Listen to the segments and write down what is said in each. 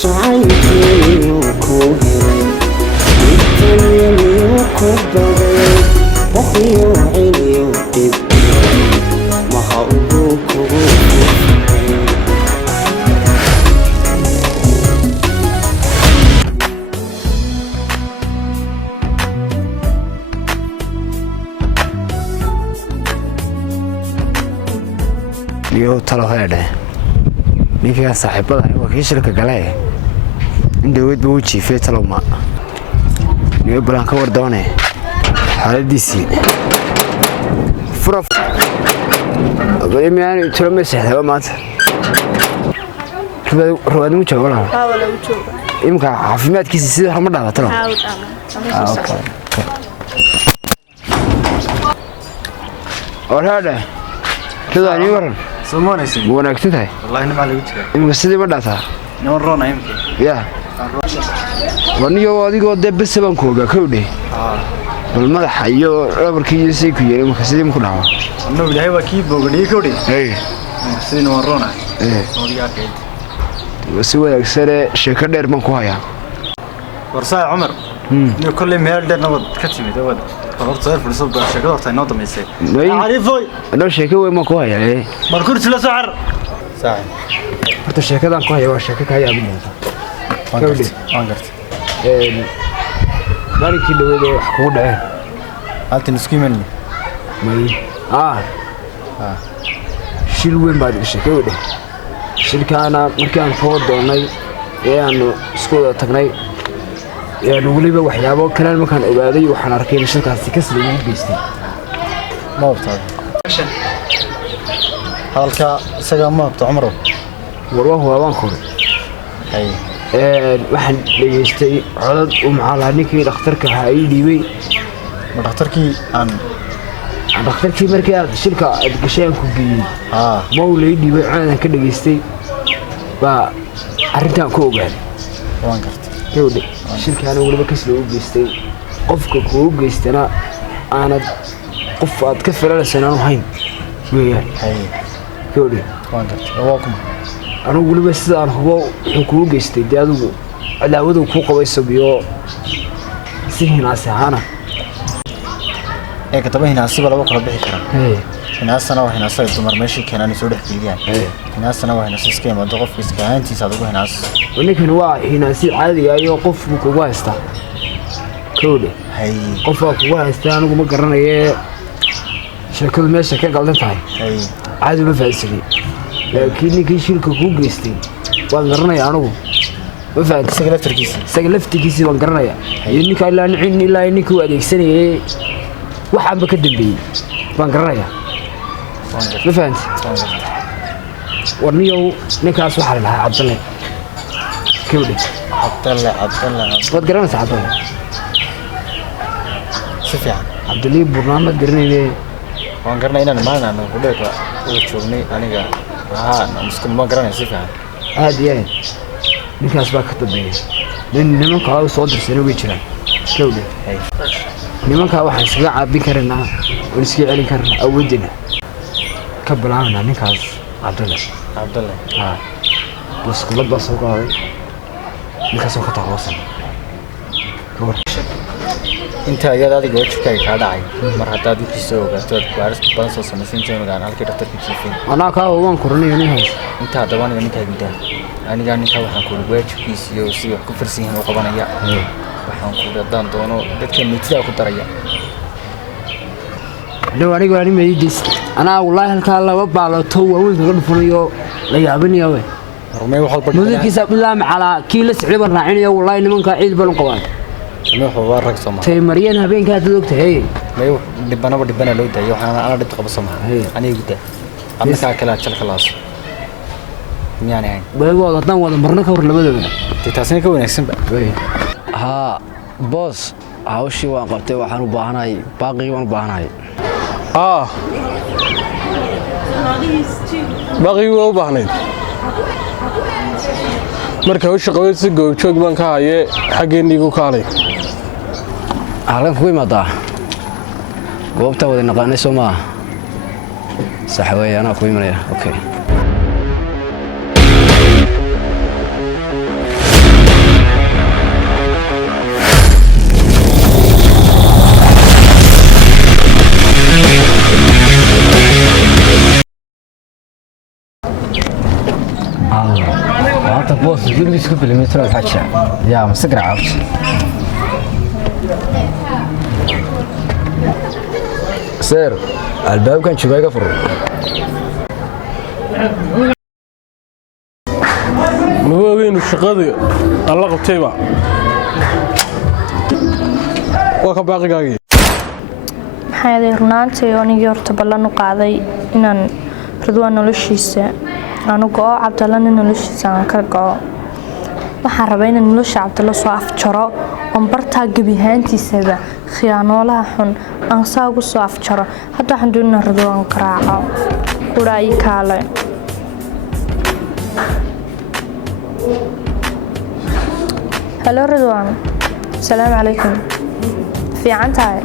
jacaylkii ku helay intan ku baday waxiyo celiyo dib maha ugu kugu iyo talo heedhe ninka saaxiibada waa kii shirka galay in dawlad buu jiifay taloma niyo balan ka war doonay xaaladiisii furaf abaymiyaan tiro meesha maanta ruwaad mu joogo wala imka caafimaadkiisa sida horma dhaabatay orada كذا يعني ورن سموني سيدي وانا اكتبها والله اني ما على وجهك انك سيدي بداتها نورونا يمكن يا ونيو اديغو دبس بان كوغا كودي بالمدح iyo dhabarkiisa ku yeeray marka sidii ku dhaco anoo ilaahay waa kii boogay kowdi sidii noorona odiga kay wasi wanaagsan sheeko dheer man ku hayaa warsaa Umar inuu kulli meel dheer nabad ka timid wada horta furso baa sheekada horta inoo dhameysay عارفوي anoo sheeko weyn man ku hayaa markuu sila socor saax horta sheekadan ku hayaa waa sheeko ka yaabin kowdi aan gartay markii dhaweed wax kugu dhacay haltii nuskiiman may shil weyn baad gashay kowdi shilkaana markaan soo doonay aanu isku tagnay waliba waxyaabo kale markaan ogaaday waxaan arkay in shilkaasi ka soo geystay ma ogtahay halka isaga ma ogto Umar waan koray waxaan dhageystay codad macallin ninkii dhakhtarka ahaa ii dhiibay ma dhakhtarkii aan dhakhtarkii markii aad shilka aad gasheen ku geeyay ma uu leey dhiibay codad ka dhageystay baa arrintan ku ogaaday waan gartay kowdi shilkaana waliba ka soo geystay qofka ku geystana aanad qof aad ka filanaysan aanu hayn weeyaan kowdi waan gartay waakum anu waliba sidaan hubo wuxuu ku geystay adigu cadaawadu ku qabayso biyo si hinaasahana ka tabahin asiba laba kala bixi karaa hinaasana waa hinaasay dumar meeshii keenan soo dhex geliyaan hinaasana waa hinaasay iska imaado qofka iska haantiisa adigu hinaas ninkan waa hinaasi caadi ah iyo qof kugu haysta kowde qofka kugu haysta anigu ma garanayo sheekadu meesha ka qaldan tahay caadi ma fahansanay laakiin ninkii shilka ku geystay waan garanayaa anigu ma fahansan isaga laftigiisa waan garanayaa iyo ninka ilaa ninkii uu adeegsanayay waxaanba ka dambeeyay waan garanayaa ma fahansan warniyow ninkaas waxaa la dhahaa Cabdalle kowde Cabdalle waad garanaysaa Cabdalle si fiican Cabdalle barnaamij garanayay waan garanay inaan maalin ku dheer oo joognay aniga مسكين ما قرأنا سيفها هذه يعني نكاس باك طبيعي لأن نمك هاو صدر سنوي كذا كودي نمك هاو واحد سبعة بكرنا ونسكي علي كرنا أو ودنا كبر عنا نكاس عبد الله بس كل بس هو قاوي نكاس وقت عواصم انت يا دادي قلت كاي كاداي مرحبا دي كيسو قلت بارس بانسو سمسين جون غان halkii dhaqtarka jiifin ana ka waan kornay inay inta dabaan ninka gudaan aniga ninka waxaan ku wajibkiis iyo si wax ku farsiin oo qabanaya waxaan ku dadaan doono dadka mitida ku daraya loo aniga ani meeyis ana wallahi halka laba baalato waaweyn ka dhufanayo la yaabinayo way rumay waxa badal mudikiisa billaah macala kii la sicib raacinayo wallahi nimanka ciid balan qabaan نوحو وارك سما تي مريان هبين كانت دكتور ما دبنا لو دايو انا دد قبل سما انا يغدا اما كا كلا جل خلاص يعني هاي بيغو ودان ودا marna ka hor labadaba taasina ka wanaagsan ba boss hawshi waan qabtay waxaan u baahanahay baaqi waan u baahanahay baaqi waa u baahnayd marka hawsha qaweyd si goobjoog baan ka haye xageenigu kaalay halkan ku imaada goobta wada naqaanay Soomaa sax weeyana ku imanaya okay هذا بوس يقول لي سكوب المترو الحشا يا مسكر عبد سير الباب كان شوي قفر ما وين الشقادي الله قبتيبا وكا باقي قاقي maxay runaantii anigii horta ballan u qaaday inaan Ridwaan noloshiisa aan u go'o Cabdalana noloshiisa aan ka go'o waxaan rabaa inaan nolosha Cabdala soo afjaro oo bartaa gabihaantiisaba khiyaanoolaha xun aan saagu soo afjaro hadda waxaan doonayaa Ridwaan qaraaco quraay kaale Hello Ridwaan Assalamu alaykum fiican tahay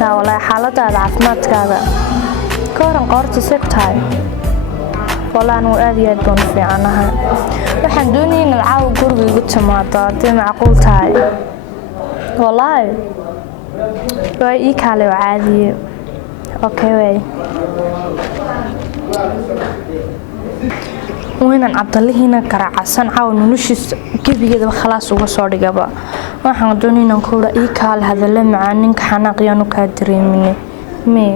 لا والله حالتها عافمادكاga kooran qoorta sibtahay والله أنا وأدي أدون في عنها waxaan doonayay in caaw guriga igu timaado hadii macquul tahay والله way ii kale caadi okay way وين Cabdalihina qaraacasan caaw noloshiisa gabigeeda khalaas uga soo dhigaba waxaan doonayay inaan ku ii kale hadal macaan ninka xanaaqyanu ka dareemin me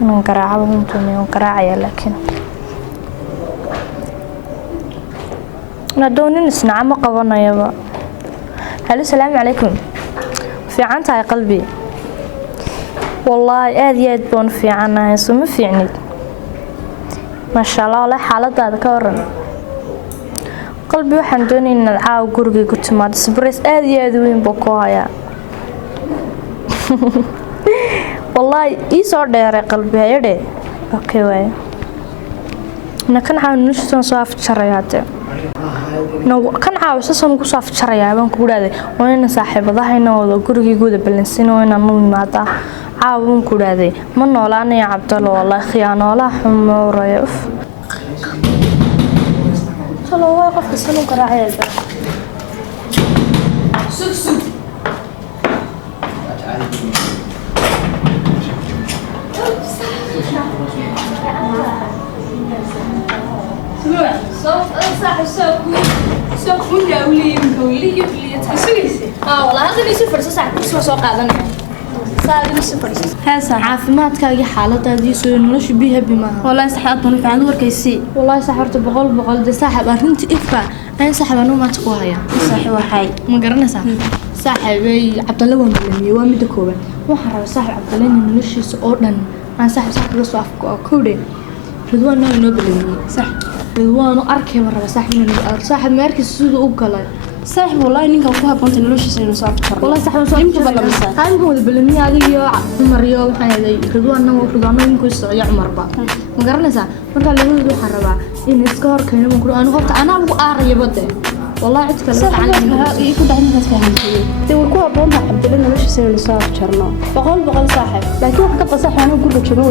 من قراعة وانتوني وقراعة لكن ندوني نسمع ما قبلنا يابا هلو السلام عليكم في عنتا يا قلبي والله آديات بون في عنا يسمى في عنيد ما شاء الله والله حالة هذا كورن قلبي وحن دوني إن العاو قرقي قلت ما تسبريس آديات وين بقوايا والله يسوع دير قلبي هيدا أوكي واي نكن عاون نشتون صاف شرياته نو كان عاوز أصلا نقص في شريعة بنقول هذا وين صاحب ضحينا ولا قرقي جودة بلنسين وين نمو ماذا عاون كل هذا من ولا يا عبد الله والله خيانة ولا حمر يف خلوا واقف السنة قراعي والله هذا اللي سفر ساعة كل سوق هذا صار سفر هذا عافماتك يا حالتها دي سو نلش بيها بما والله صحيت أنا في عند وركيسي والله سحرت بقول ده ساحب أنت إفا أنا ساحب أنا ما تقوها صحيح وحي ما قرنا ساحب عبد الله وملمي ومدكوبة وحرب ساحب عبد الله نلش سؤالنا أنا ساحب رسوا كودي Ridwaan noo biloway صح Ridwaan arkay marba saaxib markii sidoo u galay صح والله إنك أخوها بنت نلوش سنين صعب ترى والله صاحب صاحب يمكن بلا مسا هاي هو البلمي هذه عمر يوم هذا Ridwaan يمكن يسوي عمر بقى ما قرنسا مرة اللي هو حربا إن إسكار كانوا مقولوا أنا قلت أنا أبغى أعري بده والله عدت كلام صح يكون عندنا فهم تقولوا بنت عبد الله نلوش سنين صعب ترى بقول صاحب لكن وقت صاحب أنا أقول له شنو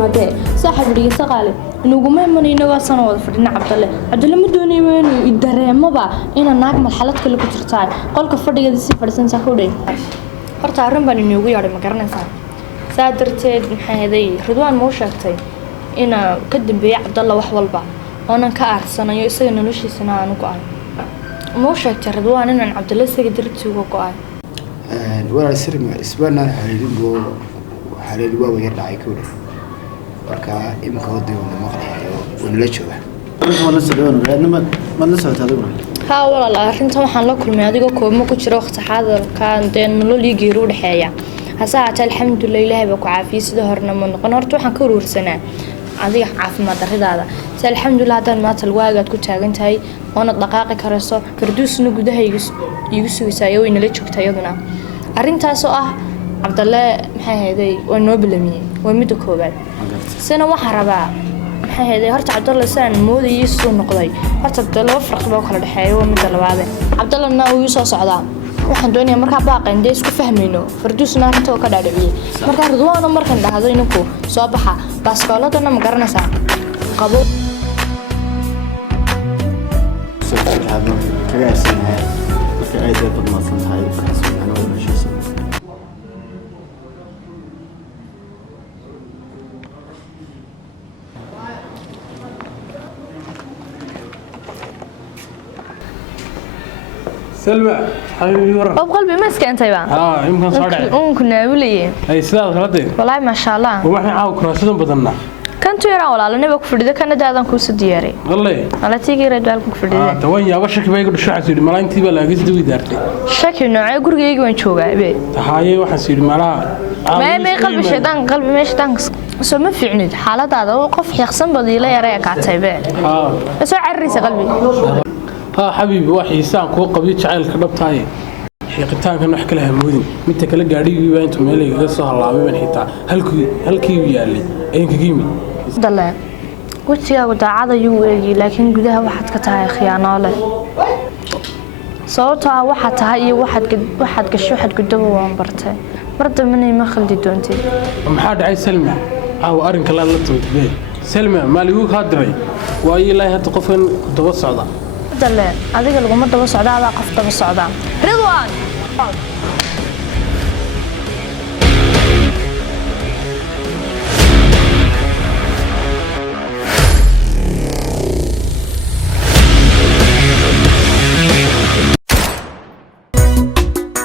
ما ده صاحب اللي يسقى إنه قمنا من إنه وصلنا وفرنا عبد الله مدوني وين الدرهم ما بقى إن الناق من الحالات كله كترتاع قال كفر دقيقة دي فرسان سحوري فرت عرم بني نيوي على مكاننا سادرت هذي Ridwaan مو شاكتي إن كدب بيع عبد الله وحول بعض أنا كأحسن يصير نلوشي سنة أنا قاعد مو شاكتي Ridwaan إن عبد الله سجدرت وقاعد ولا سر ما إسباننا حليل بابا يرجع يكون marka imka wadii uu maqlayo uu la jooga wala socon laakiin ma la socota adigu ها والله أرنت waxaan la kulmay adigoo koomo ku jira waqti xaadirkan deen nolol geeru dhaxeeya hasaata alxamdulillah ilaahay ba ku caafiyo sida horna ma noqon horta waxaan ka urursanaa adiga caafimaad daridaada si alxamdulillah hadan ma talwaagaad ku taagan tahay oo dhaqaaqi karayso farduusna gudaha igu sugisaayo in la joogto iyaduna arintaas oo ah Cabdalle maxay heeday oo noo bilamiyay waa mid koobaad سنة وحربا هذا هرت عبد الله سان مودي يسوع نقضي هرت عبد الله فرق بقى كل حياة ومثل بعده عبد الله الناوي يسوع صعدان وحن دنيا مركب باقي عندي اسكو فهمينه فردوس نارته وكذا دبي مركب Ridwaan مركب ده هذا ينكو صباحا بس قالوا أنا مقارنة سا قبول كذا سنة في أي دولة مثلا هاي وكاسو أنا ولا شيء سلمى حبيبي ورا قلبي ما اسكنت بقى يمكن صار كنا ولي اي سلام غلطي والله ما شاء الله وما احنا عاو كراسدن بدنا كنت يرى ولا نبا كفردي كان دادان كو سدياري والله ولا تيجي رجال كفردي توان يا وشك باي قد شعسير مالنتي بلا قصدي دارتي شكي نوعي غرغيغي وان جوغا بي هاي waxaan siiri malaha ما قلبي شيطان قلبي ما شيطان سو ما فيعنيد حالadaada oo qof xiiqsan badila yaray ka taybeen soo carrisa qalbi حبيبي waxay isaan ku qabiyo jacaylka dhabtaay xiiqitaankan wax kala hamoodin mid kale gaadhigii baa inta meel iga soo halaabay ban xitaa halkii yaalay ayaan kaga yimid dalla wajigaagu daacada yuu eegi laakiin gudaha waxaad ka tahay khiyaano leh sababtoo ah waxaad tahay iyo waxaad gasho waxaad gudabo waan bartay mar dambena ma khaldi doontid maxaa dhacay Salma arrinka la toobtay Salma maaligu ka diray waa ilaahay hadda qofkan daba socda dalla adiga laguma daba socda adaa qof daba socda Ridwan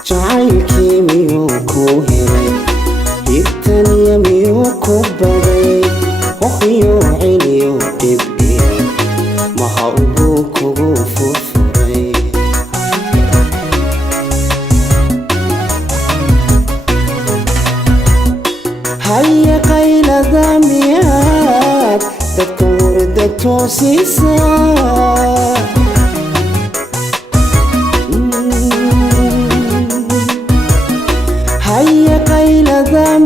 jacaylkii miyuu ku helay dhibtaniya miyuu ku baday hoqiyo celiyo dhibdhiyo mahaw buu kugu furfuray haya qaylada miyaad dadka hurda toosisaa هيا قيل ذا